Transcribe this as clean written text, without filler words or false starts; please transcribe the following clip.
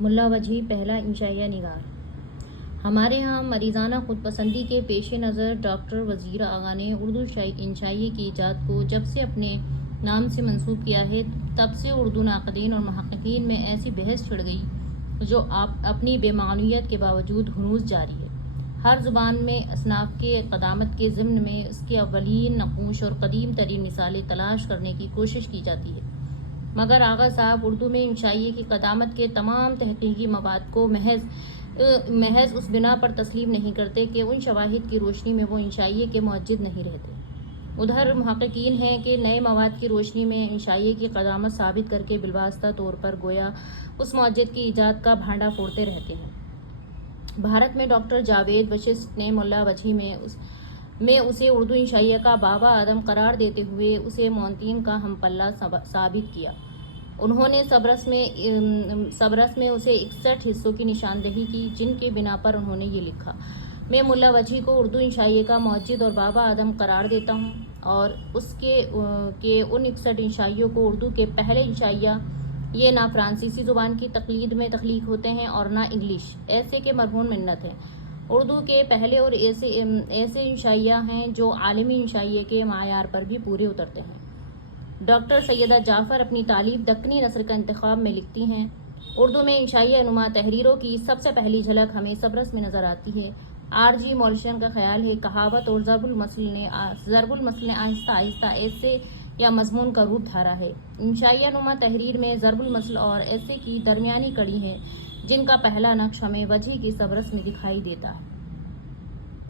ملا وجہی پہلا انشائیہ نگار۔ ہمارے ہاں مریضانہ خود پسندی کے پیش نظر ڈاکٹر وزیر آغا نے اردو انشائیے کی ایجاد کو جب سے اپنے نام سے منسوب کیا ہے تب سے اردو ناقدین اور محققین میں ایسی بحث چھڑ گئی جو اپنی بے معنویت کے باوجود ہنوز جاری ہے۔ ہر زبان میں اصناف کے قدامت کے ضمن میں اس کے اولین نقوش اور قدیم ترین مثالیں تلاش کرنے کی کوشش کی جاتی ہے، مگر آغا صاحب اردو میں انشائیے کی قدامت کے تمام تحقیقی مواد کو محض اس بنا پر تسلیم نہیں کرتے کہ ان شواہد کی روشنی میں وہ انشائیے کے موجد نہیں رہتے۔ ادھر محققین ہیں کہ نئے مواد کی روشنی میں انشائیے کی قدامت ثابت کر کے بالواسطہ طور پر گویا اس موجد کی ایجاد کا بھانڈا پھوڑتے رہتے ہیں۔ بھارت میں ڈاکٹر جاوید وششٹھ نے ملا وجہی میں اسے اردو انشائیہ کا بابا آدم قرار دیتے ہوئے اسے معتین کا ہم پلہ ثابت کیا۔ انہوں نے سبرس میں اسے 61 حصوں کی نشاندہی کی، جن کے بنا پر انہوں نے یہ لکھا: میں ملا وجہی کو اردو انشائیے کا موجد اور بابا آدم قرار دیتا ہوں، اور اس کے ان 61 انشائیوں کو اردو کے پہلے انشائیہ یہ نہ فرانسیسی زبان کی تقلید میں تخلیق ہوتے ہیں اور نہ انگلش، ایسے کہ مرہون منت ہیں۔ اردو کے پہلے اور ایسے انشائیہ ہیں جو عالمی انشائیے کے معیار پر بھی پورے اترتے ہیں۔ ڈاکٹر سیدہ جعفر اپنی تالیف دکنی نثر کا انتخاب میں لکھتی ہیں: اردو میں انشائیہ نما تحریروں کی سب سے پہلی جھلک ہمیں سبرس میں نظر آتی ہے۔ R.G. مولیشن کا خیال ہے کہاوت اور ضرب المثل نے آہستہ آہستہ ایسے یا مضمون کا روپ دھارا ہے۔ انشائیہ نما تحریر میں ضرب المثل اور ایسے کی درمیانی کڑی ہے، جن کا پہلا نقش ہمیں وجہی کی سبرس میں دکھائی دیتا ہے۔